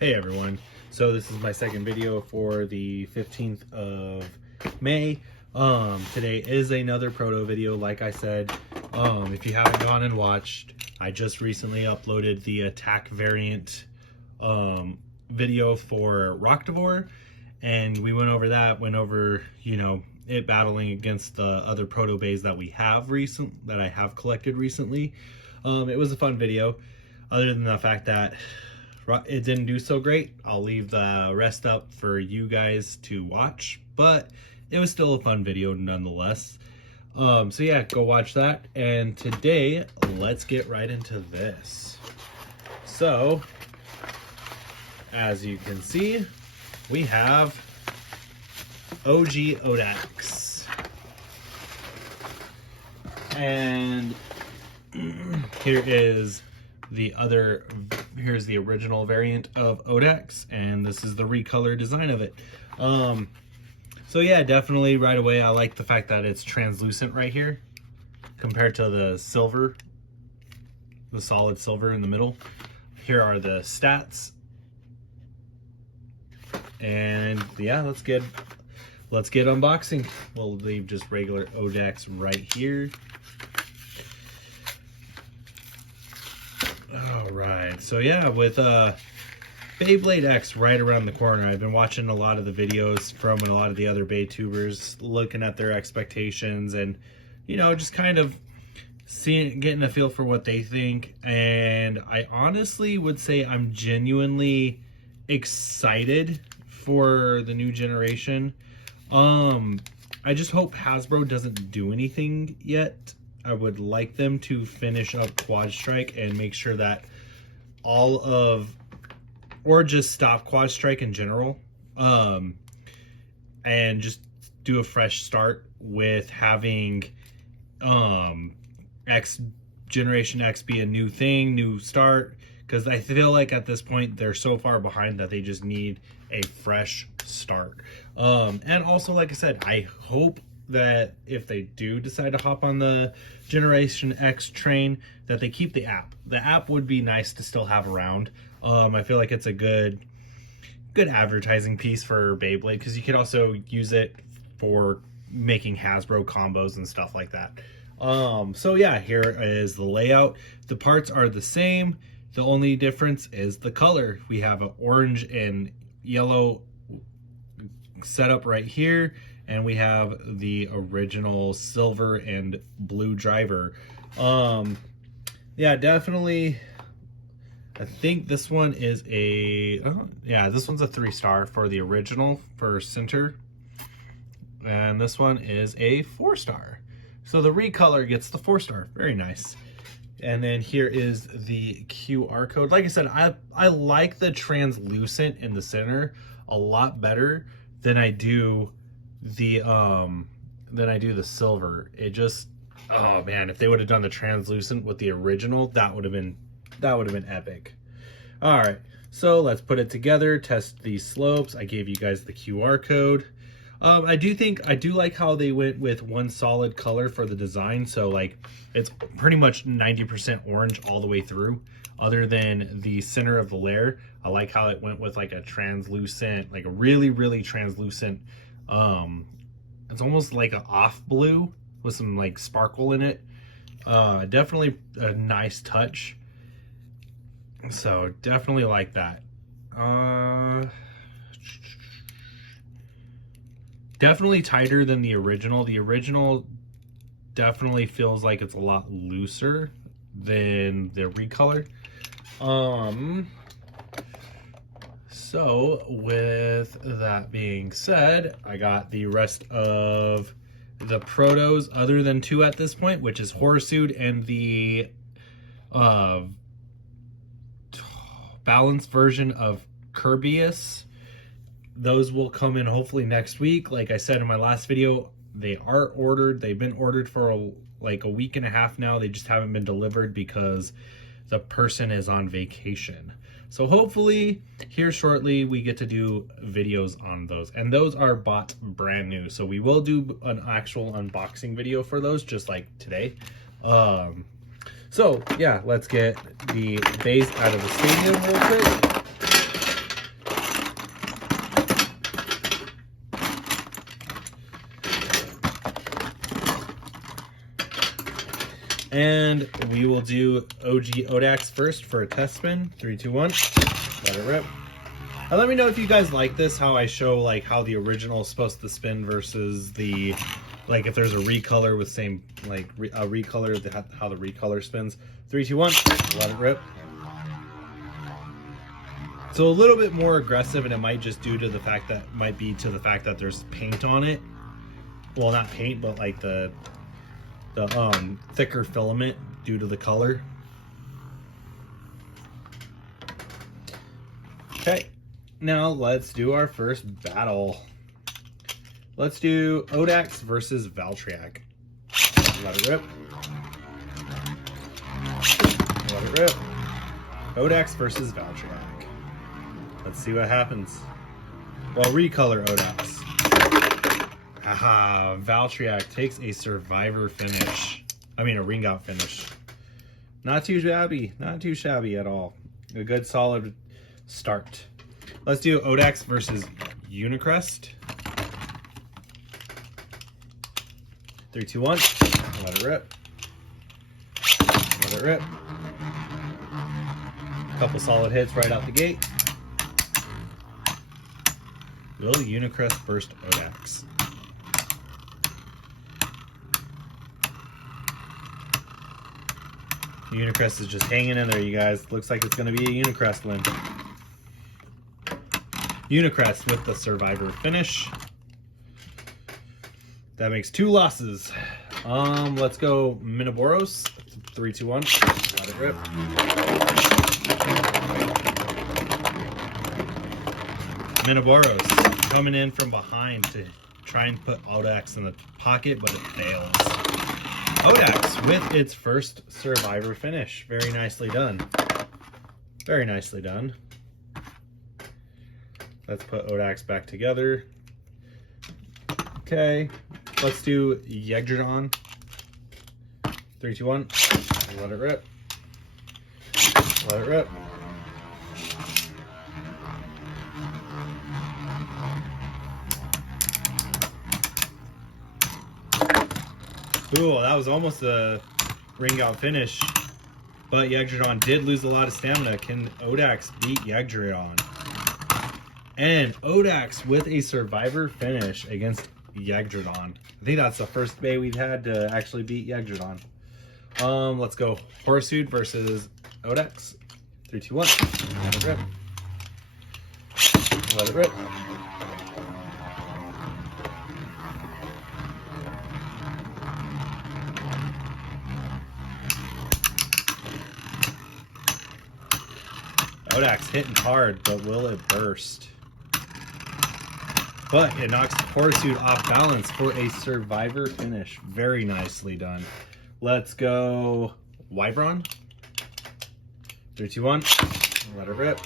Hey everyone, so this is my second video for the 15th of May. Today is another proto video. Like I said, if you haven't gone and watched, I just recently uploaded the attack variant video for Rocktivore, and we went over that, it battling against the other proto bays that I have collected recently. It was a fun video, other than the fact that it didn't do so great. I'll leave the rest up for you guys to watch, but it was still a fun video nonetheless. So yeah, go watch that. And today, let's get right into this. So, as you can see, we have OG Odax. And here's the original variant of Odax, and this is the recolor design of it. So yeah, definitely right away I like the fact that it's translucent right here compared to the silver, the solid silver in the middle. Here are the stats, and yeah, let's get unboxing. We'll leave just regular Odax right here. Alright, so yeah, with Beyblade X right around the corner, I've been watching a lot of the videos from a lot of the other Baytubers, looking at their expectations and, just kind of getting a feel for what they think. And I honestly would say I'm genuinely excited for the new generation. I just hope Hasbro doesn't do anything yet. I would like them to finish up Quad Strike and make sure that or just stop Quad Strike in general, and just do a fresh start with having Generation X be a new thing, new start, because I feel like at this point they're so far behind that they just need a fresh start. And also, like I said, I hope that if they do decide to hop on the Generation X train, that they keep the app. The app would be nice to still have around. I feel like it's a good advertising piece for Beyblade, because you could also use it for making Hasbro combos and stuff like that. So yeah, here is the layout. The parts are the same. The only difference is the color. We have an orange and yellow setup right here, and we have the original silver and blue driver. Yeah, definitely. I think this one is this one's a 3-star for the original for center, and this one is a 4-star. So the recolor gets the 4-star. Very nice. And then here is the QR code. Like I said, I like the translucent in the center a lot better than I do the silver. It just, oh man, if they would have done the translucent with the original, that would have been epic. All right, so let's put it together, test these slopes. I gave you guys the QR code. I do like how they went with one solid color for the design. So like it's pretty much 90% orange all the way through, other than the center of the layer. I like how it went with like a translucent, like a really, really translucent, it's almost like an off blue with some like sparkle in it. Definitely a nice touch. So definitely like that. Definitely tighter than the original. The original definitely feels like it's a lot looser than the recolor. So with that being said, I got the rest of the protos other than 2 at this point, which is Horsued and the balanced version of Kirbyus. Those will come in hopefully next week. Like I said in my last video, they are ordered. They've been ordered for like a week and a half now. They just haven't been delivered because the person is on vacation. So hopefully here shortly we get to do videos on those, and those are bought brand new. So we will do an actual unboxing video for those, just like today. So yeah, let's get the base out of the stadium real quick. And we will do OG Odax first for a test spin. 3, 2, 1. Let it rip. And let me know if you guys like this, how I show like how the original is supposed to spin versus the, like if there's a recolor with same, like a recolor, how the recolor spins. 3, 2, 1. Let it rip. So a little bit more aggressive, and it might just be to the fact that there's paint on it. Well, not paint, but like the thicker filament due to the color. Okay, now let's do our first battle. Let's do Odax versus Valtryek. Let it rip. Let it rip. Odax versus Valtryek. Let's see what happens. Well, recolor Odax. Haha, Valtryek takes a survivor finish. I mean, a ring out finish. Not too shabby. Not too shabby at all. A good solid start. Let's do Odax versus Unicrest. 3, 2, 1. Let it rip. Let it rip. Couple solid hits right out the gate. Will Unicrest burst Odax? Unicrest is just hanging in there, you guys. Looks like it's going to be a Unicrest win. Unicrest with the survivor finish. That makes 2 losses. Let's go Minoboros. 3, 2, 1. Let it rip. Minoboros coming in from behind to try and put Odax in the pocket, but it fails. Odax with its first survivor finish. Very nicely done. Very nicely done. Let's put Odax back together. Okay, let's do Yegdradon. 3, 2, 1. Let it rip. Let it rip. Cool, that was almost a ring out finish. But Yegdradon did lose a lot of stamina. Can Odax beat Yegdradon? And Odax with a survivor finish against Yegdradon. I think that's the first Bay we've had to actually beat Yegdradon. Let's go Horsude versus Odax. 3, 2, 1. Let it rip. Let it rip. Odax hitting hard, but will it burst? But it knocks Horsude off balance for a survivor finish. Very nicely done. Let's go Wyvern. 3, 2, 1. Let it rip.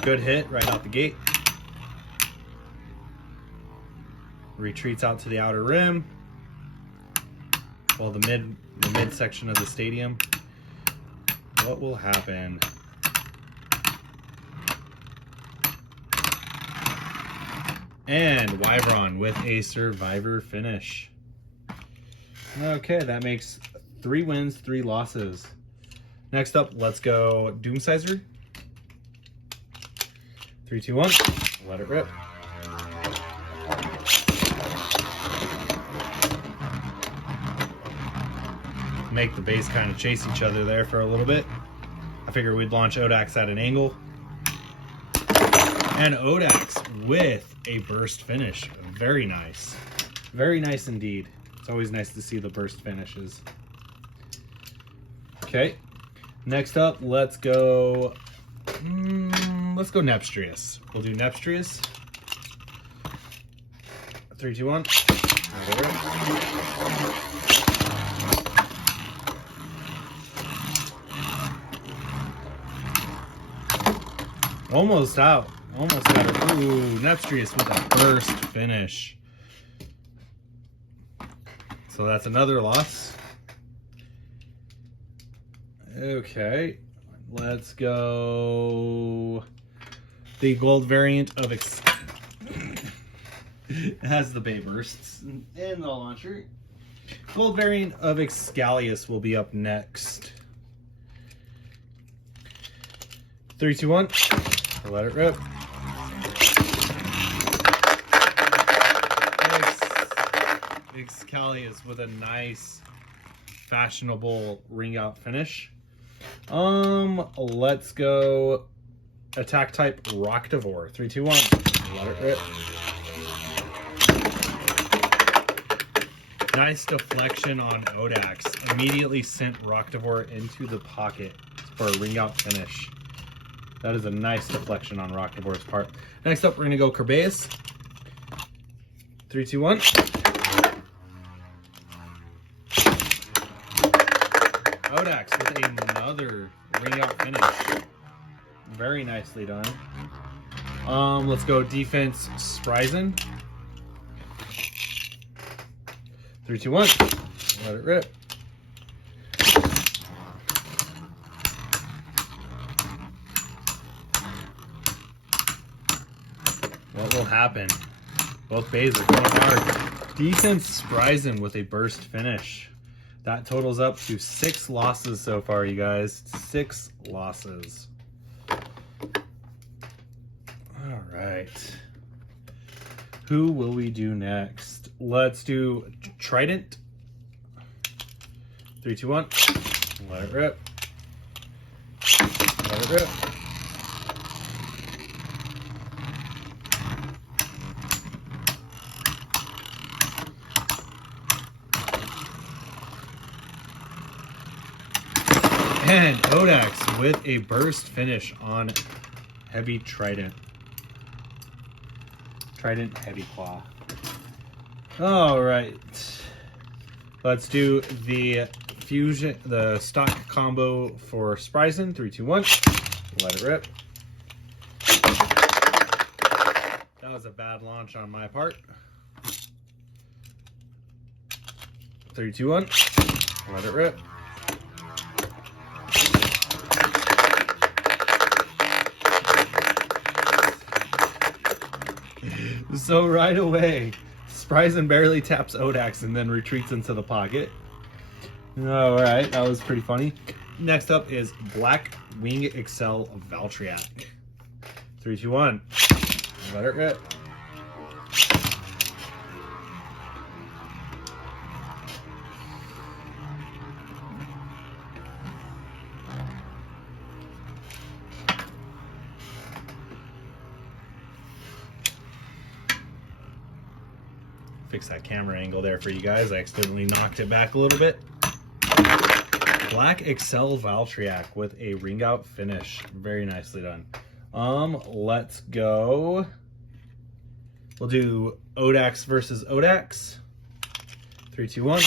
Good hit right out the gate. Retreats out to the outer rim. Well, the mid section of the stadium. What will happen? And Wyvern with a survivor finish. Okay, that makes 3 wins, 3 losses. Next up, let's go Doomsizer. 3, 2, 1. Let it rip. Make the base kind of chase each other there for a little bit. I figured we'd launch Odax at an angle. And Odax with a burst finish. Very nice. Very nice indeed. It's always nice to see the burst finishes. Okay. Next up, let's go Nepstrius. We'll do Nepstrius. 3, 2, 1. Almost out. Almost got it. Ooh, Nepstrius with a burst finish. So that's another loss. Okay. Let's go the gold variant of It has the Bay Bursts in the launcher. Gold variant of Excalius will be up next. 3, 2, 1. Let it rip. Excalius with a nice, fashionable ring out finish. Let's go attack type Roctivore. 3, 2, 1. Let it rip. Nice deflection on Odax. Immediately sent Roctivore into the pocket for a ring out finish. That is a nice deflection on Roctivore's part. Next up, we're going to go Kerbeus. 3, 2, 1. Odax with another ring out finish. Very nicely done. Let's go defense Spryzen. 3, 2, 1. Let it rip. What will happen? Both bays are going hard. Defense Spryzen with a burst finish. That totals up to 6 losses so far, you guys. 6 losses. All right. Who will we do next? Let's do Trident. 3, 2, 1. Let it rip. Let it rip. And Odax with a burst finish on Heavy Trident. Trident Heavy Claw. All right. Let's do the fusion, the stock combo for Spryzen. 3, 2, 1. Let it rip. That was a bad launch on my part. 3, 2, 1. Let it rip. So right away, Spryzen barely taps Odax and then retreats into the pocket. All right, that was pretty funny. Next up is Black Wing Excel Valtryek. 3, 2, 1. Let it rip. Fix that camera angle there for you guys. I accidentally knocked it back a little bit. Black Excel Valtryek with a ring out finish. Very nicely done. Let's go. We'll do Odax versus Odax. 3, 2, 1.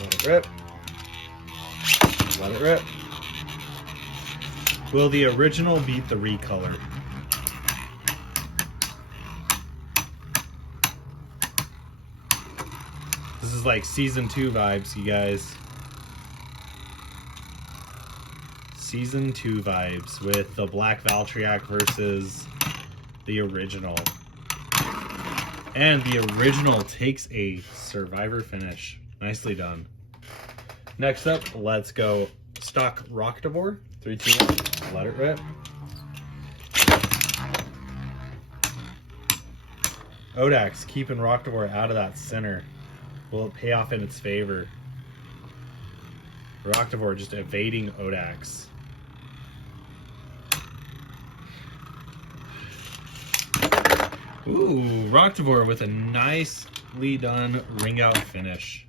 Let it rip. Let it rip. Will the original beat the recolor? This is like season 2 vibes, you guys. Season 2 vibes with the Black Valtryek versus the original. And the original takes a survivor finish. Nicely done. Next up, let's go stock Roctivore. 3, 2, 1. Let it rip. Odax keeping Roctivore out of that center. Will it pay off in its favor? Roctivore just evading Odax. Ooh, Roctivore with a nicely done ring out finish.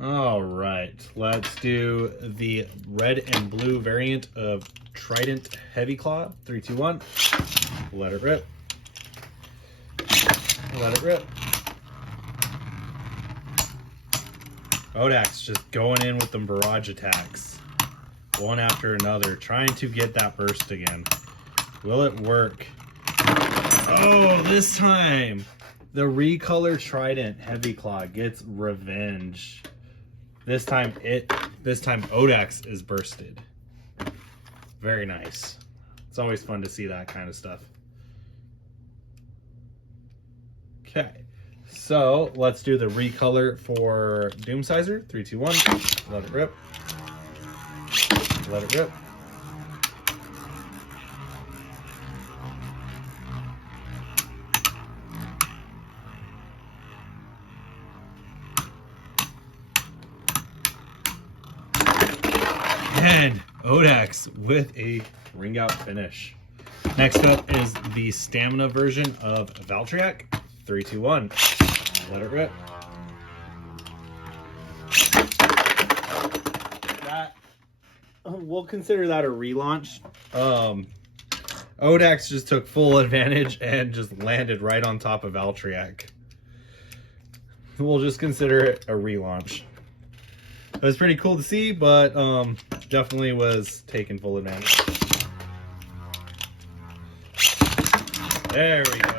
All right, let's do the red and blue variant of Trident Heavy Claw. 3, 2, 1. Let it rip. Let it rip. Odax just going in with the barrage attacks. One after another, trying to get that burst again. Will it work? Oh, this time the recolor Trident Heavy Claw gets revenge. This time Odax is bursted. Very nice. It's always fun to see that kind of stuff. Okay, so let's do the recolor for Doom Sizer. 3, 2, 1. Let it rip. Let it rip. And Odax with a ring out finish. Next up is the stamina version of Valtryek. 3, 2, 1. Let it rip. That we'll consider that a relaunch. Odax just took full advantage and just landed right on top of Valtryek. We'll just consider it a relaunch. It was pretty cool to see, but definitely was taking full advantage. There we go.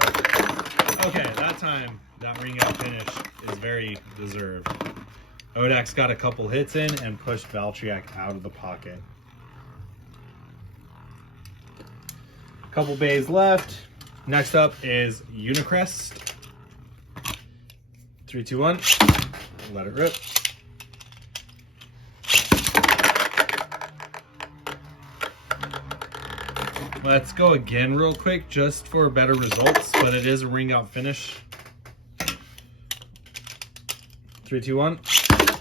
Okay, that time, that ring out finish is very deserved. Odax got a couple hits in and pushed Valtryek out of the pocket. Couple bays left. Next up is Unicrest. 3, 2, 1. Let it rip. Let's go again real quick just for better results, but it is a ring out finish. 3, 2, 1.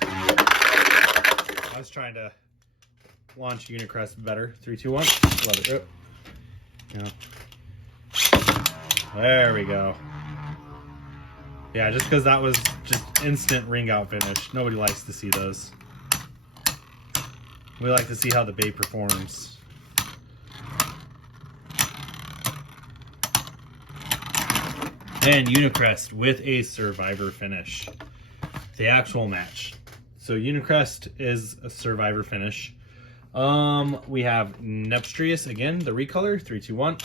I was trying to launch Unicrest better. 3, 2, 1. Let it rip. Yeah. There we go. Yeah, just because that was just instant ring out finish. Nobody likes to see those. We like to see how the bait performs. And Unicrest with a survivor finish. The actual match. So Unicrest is a survivor finish. We have Nepstrius again, the recolor. 3, 2, 1.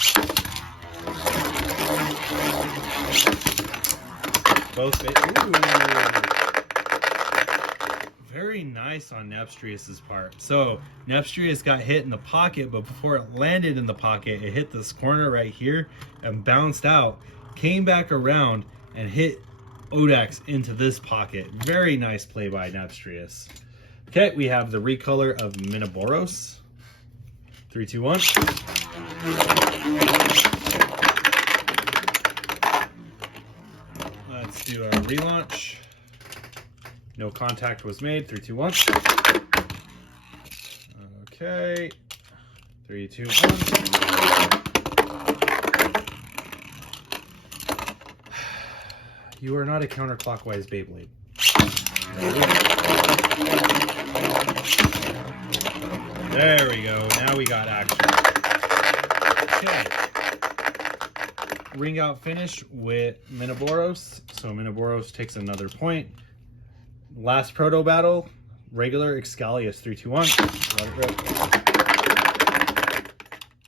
Both bit. Very nice on Nepstrius's part. So Nepstrius got hit in the pocket, but before it landed in the pocket, it hit this corner right here and bounced out. Came back around and hit Odax into this pocket. Very nice play by Nepstrius. Okay, we have the recolor of Minoboros. 3, 2, 1. Let's do a relaunch. No contact was made. 3, 2, 1. Okay. 3, 2, 1. You are not a counterclockwise Beyblade. There we go. Now we got action. Okay. Ring out finish with Minoboros. So Minoboros takes another point. Last proto battle, regular Excalius. 3, 2, 1. Let it rip.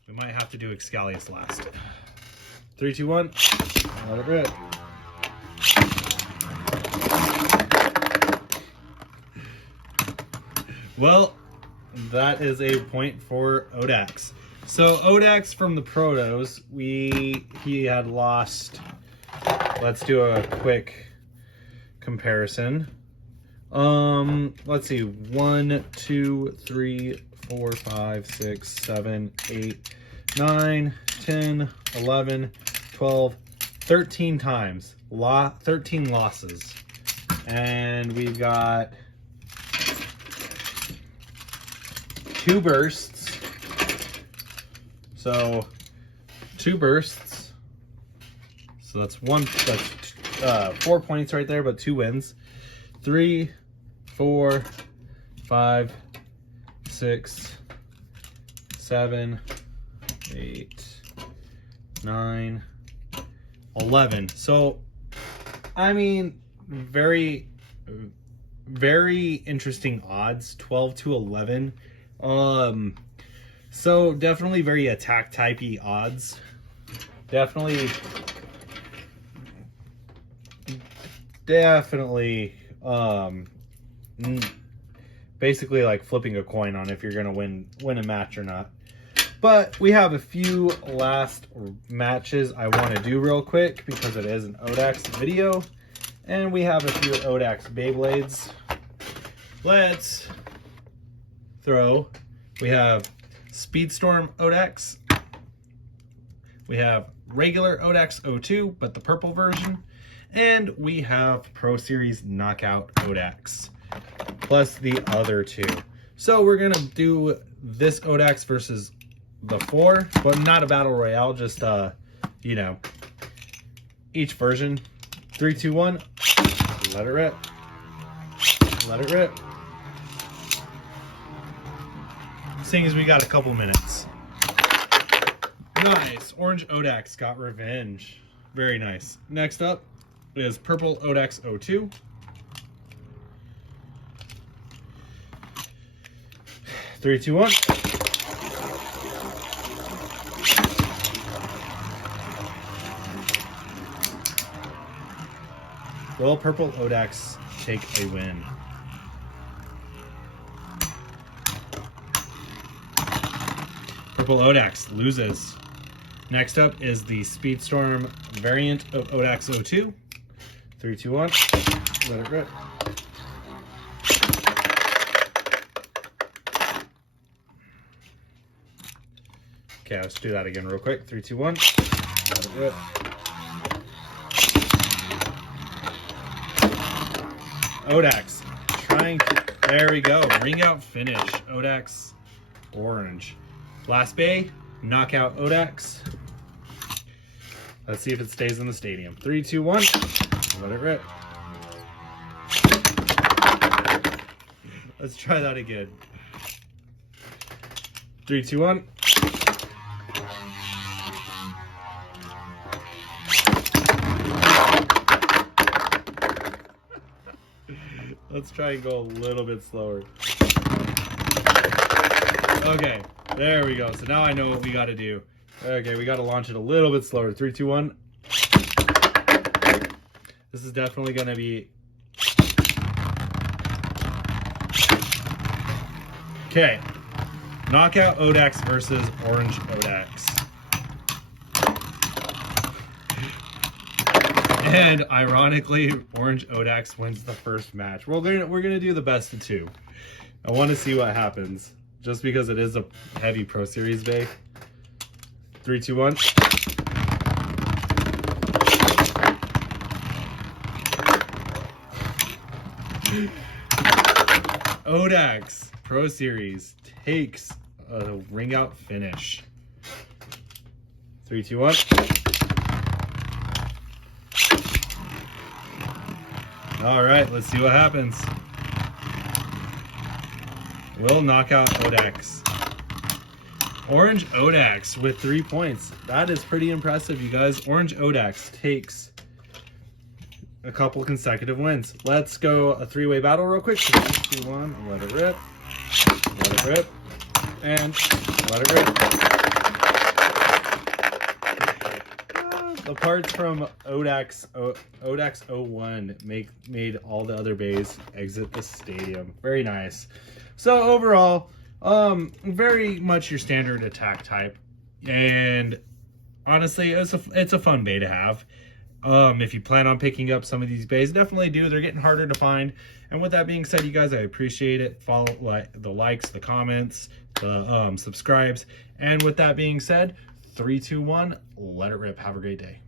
We might have to do Excalius last. 3, 2, 1. Let it rip. Well, that is a point for Odax. So Odax from the protos, he had lost. Let's do a quick comparison. Let's see. 1, 2, 3, 4, 5, 6, 7, 8, 9, 10, 11, 12, 13 times. 13 losses. And we've got 2 bursts. So 2 bursts. So that's 4 points right there, but 2 wins. 3, 4, 5, 6, 7, 8, 9, 11. So, I mean, very, very interesting odds. 12 to 11. So definitely very attack typey odds. Definitely basically like flipping a coin on if you're gonna win a match or not. But we have a few last matches I want to do real quick because it is an Odax video. And we have a few Odax Beyblades. Let's throw. We have Speedstorm Odax. We have regular Odax 02, but the purple version. And we have Pro Series Knockout Odax, plus the other two. So we're going to do this Odax versus the 4, but not a battle royale, just, you know, each version. 3, 2, 1, let it rip. Let it rip. Seeing as we got a couple minutes. Nice. Orange Odax got revenge. Very nice. Next up is purple Odax 02. Three, two, one. Will purple Odax take a win? Purple Odax loses. Next up is the Speedstorm variant of Odax 02. 3, 2, 1. Let it rip. Okay, let's do that again real quick. 3, 2, 1. Let it rip. Odax trying to. There we go. Ring out finish. Odax orange. Last bay. Knockout Odax. Let's see if it stays in the stadium. 3, 2, 1. Let it rip. Let's try that again. 3, 2, 1. Let's try and go a little bit slower. Okay, there we go. So now I know what we got to do. Okay, we got to launch it a little bit slower. 3, 2, 1. This is definitely going to be... Okay. Knockout Odax versus Orange Odax. And ironically, Orange Odax wins the first match. We're gonna do the best of 2. I want to see what happens, just because it is a heavy Pro Series day. 3, 2, 1. Odax Pro Series takes a ring out finish. 3, 2, 1. All right, let's see what happens. Will knock out Odax. Orange Odax with 3 points. That is pretty impressive, you guys. Orange Odax takes a couple consecutive wins. Let's go a 3-way battle real quick. 3, 2, 1, let it rip. Let it rip. And let it rip. The parts from Odax 01 made all the other bays exit the stadium. Very nice. So overall, very much your standard attack type, and honestly, it's a fun bay to have. If you plan on picking up some of these bays, definitely do. They're getting harder to find. And with that being said, you guys, I appreciate it. Follow the likes, the comments, the subscribes. And with that being said, 3, 2, 1, let it rip. Have a great day.